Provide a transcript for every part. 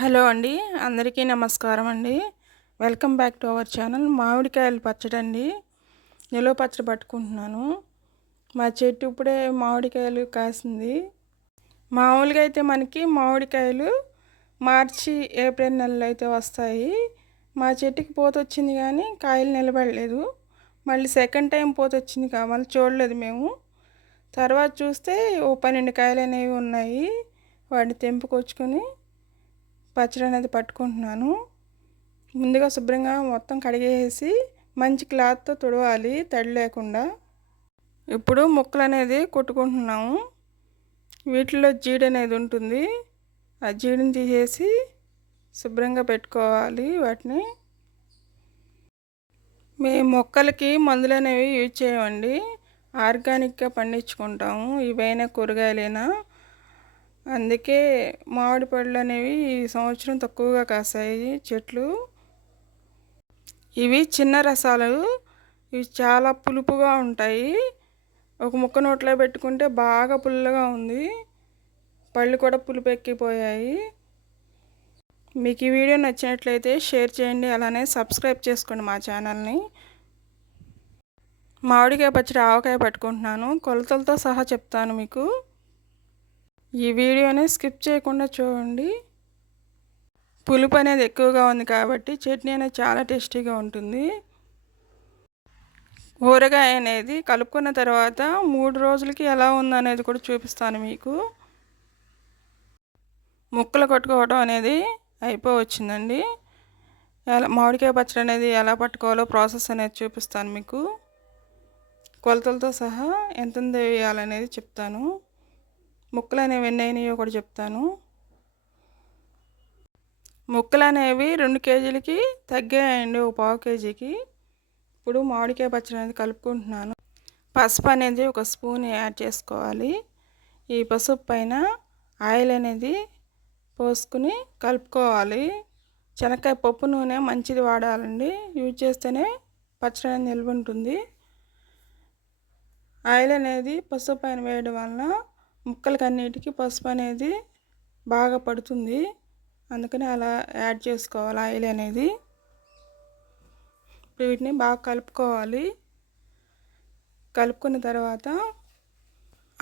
Hello అండి అందరికీ నమస్కారం అండి. Welcome back to our channel మామిడికాయలు పచ్చడి అండి. నిలువ పచ్చడి పట్టుకుంటున్నాను. మా చెట్టు ఇప్పుడే మామిడికాయలు కాసింది. మామూలుగా అయితే మనకి మామిడికాయలు మార్చి ఏప్రిల్ నెలలో అయితే వస్తాయి. మా చెట్టుకి పోత వచ్చింది కానీ కాయలు నిలబడలేదు. మళ్ళీ సెకండ్ టైం పోత వచ్చింది కావాలి చూడలేదు మేము. తర్వాత చూస్తే ఓ పన్నెండు కాయలు అనేవి ఉన్నాయి. వాటిని తెంపుకొచ్చుకొని పచ్చడి అనేది పట్టుకుంటున్నాను. ముందుగా శుభ్రంగా మొత్తం కడిగేసి మంచి క్లాత్తో తుడవాలి తడి లేకుండా. ఇప్పుడు ముక్కలు అనేది కొట్టుకుంటున్నాము. వీటిలో జీడి అనేది ఉంటుంది. ఆ జీడిని తీసేసి శుభ్రంగా పెట్టుకోవాలి వాటిని. మేము మొక్కలకి మందులు అనేవి యూజ్ చేయమండి. ఆర్గానిక్గా పండించుకుంటాము. ఇవైనా కూరగాయలైనా. అందుకే మామిడి పళ్ళు అనేవి ఈ సంవత్సరం తక్కువగా కాసాయి చెట్లు. ఇవి చిన్న రసాలు. ఇవి చాలా పులుపుగా ఉంటాయి. ఒక ముక్క నోట్లో పెట్టుకుంటే బాగా పుల్లగా ఉంది. పళ్ళు కూడా పులుపు ఎక్కిపోయాయి మీకు ఈ వీడియో నచ్చినట్లయితే షేర్ చేయండి. అలానే సబ్స్క్రైబ్ చేసుకోండి మా ఛానల్ని. మామిడికాయ పచ్చడి ఆవకాయ పట్టుకుంటున్నాను. కొలతలతో సహా చెప్తాను మీకు. ఈ వీడియోని స్కిప్ చేయకుండా చూడండి. పులుపు అనేది ఎక్కువగా ఉంది కాబట్టి చట్నీ అనేది చాలా టేస్టీగా ఉంటుంది. ఊరగాయ అనేది కలుపుకున్న తర్వాత మూడు రోజులకి ఎలా ఉందనేది కూడా చూపిస్తాను మీకు. ముక్కలు కొట్టుకోవడం అనేది అయిపోవచ్చిందండి. ఎలా మామిడికాయ పచ్చడి అనేది ఎలా పట్టుకోవాలో ప్రాసెస్ అనేది చూపిస్తాను మీకు. కొలతలతో సహా ఎంత వేయాలనేది చెప్తాను. ముక్కలు అనేవి ఎన్ని అయినాయో కూడా చెప్తాను. ముక్కలు అనేవి రెండు కేజీలకి తగ్గాయండి ఒక పావు కేజీకి. ఇప్పుడు మామిడికాయ పచ్చడి అనేది కలుపుకుంటున్నాను. పసుపు అనేది ఒక స్పూన్ యాడ్ చేసుకోవాలి. ఈ పసుపు పైన ఆయిల్ అనేది పోసుకుని కలుపుకోవాలి. శనక్కాయ పప్పు నూనె మంచిది వాడాలండి. యూజ్ చేస్తేనే పచ్చడి అనేది నిల్వ ఉంటుంది. ఆయిల్ అనేది పసుపు పైన వేయడం వలన ముక్కలకి అన్నిటికీ పసుపు అనేది బాగా పడుతుంది. అందుకని అలా యాడ్ చేసుకోవాలి ఆయిల్ అనేది. ఇప్పుడు వీటిని బాగా కలుపుకోవాలి. కలుపుకున్న తర్వాత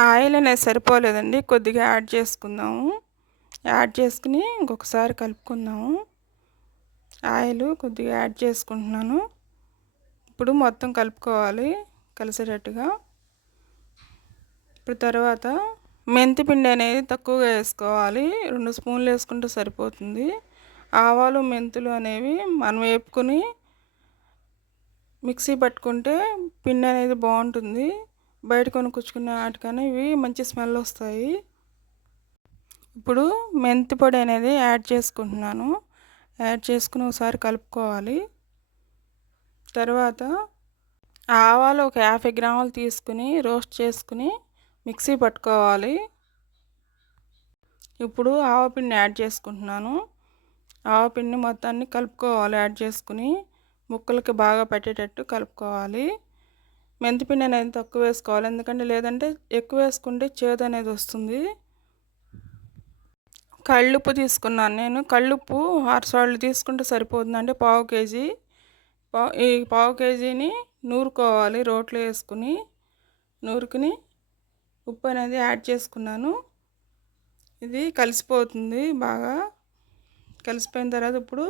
ఆయిల్ అనేది సరిపోలేదండి కొద్దిగా యాడ్ చేసుకుందాము. యాడ్ చేసుకుని ఇంకొకసారి కలుపుకుందాము. ఆయిల్ కొద్దిగా యాడ్ చేసుకుంటున్నాను. ఇప్పుడు మొత్తం కలుపుకోవాలి కలిసేటట్టుగా. ఇప్పుడు తర్వాత మెంతి పిండి అనేది తక్కువగా వేసుకోవాలి. రెండు స్పూన్లు వేసుకుంటే సరిపోతుంది. ఆవాలు మెంతులు అనేవి మనం వేపుకొని మిక్సీ పట్టుకుంటే పిండి అనేది బాగుంటుంది. బయట కొనుక్కొచ్చుకునే వాటికన్నా ఇవి మంచి స్మెల్ వస్తాయి. ఇప్పుడు మెంతి పొడి అనేది యాడ్ చేసుకుంటున్నాను. యాడ్ చేసుకుని ఒకసారి కలుపుకోవాలి. తర్వాత ఆవాలు ఒక యాభై గ్రాములు తీసుకుని రోస్ట్ చేసుకుని మిక్సీ పట్టుకోవాలి. ఇప్పుడు ఆవపిండి యాడ్ చేసుకుంటున్నాను. ఆవపిండి మొత్తాన్ని కలుపుకోవాలి యాడ్ చేసుకుని. ముక్కలకి బాగా పెట్టేటట్టు కలుపుకోవాలి. మెంతిపిండి అనేది తక్కువ వేసుకోవాలి. ఎందుకంటే లేదంటే ఎక్కువ వేసుకుంటే చేదు అనేది వస్తుంది. కళ్ళుప్పు తీసుకున్నాను నేను. కళ్ళుప్పు ఆరు తీసుకుంటే సరిపోతుంది. అంటే పావు కేజీ. ఈ పావు కేజీని నూరుకోవాలి రోట్లో వేసుకుని. నూరుకుని ఉప్పు అనేది యాడ్ చేసుకున్నాను. ఇది కలిసిపోతుంది బాగా. కలిసిపోయిన తర్వాత ఇప్పుడు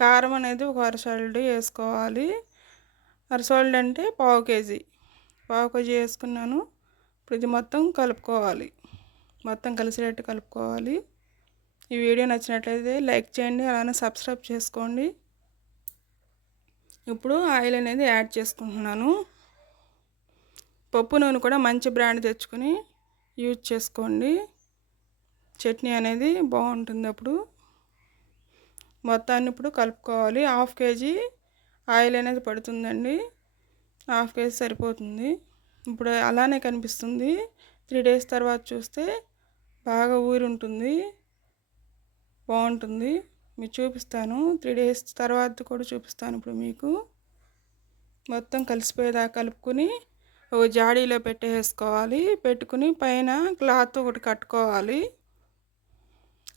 కారం అనేది ఒక అరసాల్డ్ వేసుకోవాలి. అరసాల్డ్ అంటే పావు కేజీ. పావు కేజీ వేసుకున్నాను. ఇప్పుడు ఇది మొత్తం కలుపుకోవాలి. మొత్తం కలిసేటట్టు కలుపుకోవాలి. ఈ వీడియో నచ్చినట్లయితే లైక్ చేయండి అలానే సబ్స్క్రైబ్ చేసుకోండి. ఇప్పుడు ఆయిల్ అనేది యాడ్ చేసుకుంటున్నాను. పప్పు నూనె కూడా మంచి బ్రాండ్ తెచ్చుకొని యూజ్ చేసుకోండి. చట్నీ అనేది బాగుంటుంది అప్పుడు. మొత్తాన్ని ఇప్పుడు కలుపుకోవాలి. హాఫ్ కేజీ ఆయిల్ అనేది పడుతుందండి. హాఫ్ కేజీ సరిపోతుంది. ఇప్పుడు అలానే కనిపిస్తుంది. త్రీ డేస్ తర్వాత చూస్తే బాగా ఊరి ఉంటుంది బాగుంటుంది. మీకు చూపిస్తాను. త్రీ డేస్ తర్వాత కూడా చూపిస్తాను ఇప్పుడు మీకు. మొత్తం కలిసిపోయేదాకా కలుపుకొని జాడీలో పెట్టేసుకోవాలి. పెట్టుకుని పైన క్లాత్ ఒకటి కట్టుకోవాలి.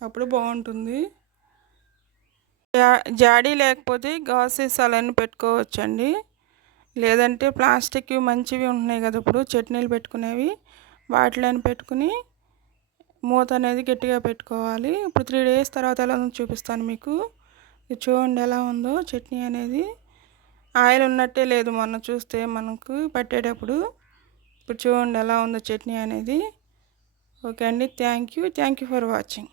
అప్పుడు బాగుంటుంది. జా- జాడీ లేకపోతే గాసెస్ సీసాలన్నీ పెట్టుకోవచ్చండి. లేదంటే ప్లాస్టిక్ మంచివి ఉంటున్నాయి కదా ఇప్పుడు చట్నీలు పెట్టుకునేవి. వాటిని పెట్టుకుని మూత అనేది గట్టిగా పెట్టుకోవాలి. ఇప్పుడు త్రీ డేస్ తర్వాత ఎలా ఉందో చూపిస్తాను మీకు. చూడండి ఎలా ఉందో చట్నీ అనేది. ఆయిల్ ఉన్నట్టే లేదు మొన్న చూస్తే మనకు పట్టేటప్పుడు. ఇప్పుడు చూడండి ఎలా ఉందో చట్నీ అనేది. ఓకే అండి. Thank you. Thank you for watching.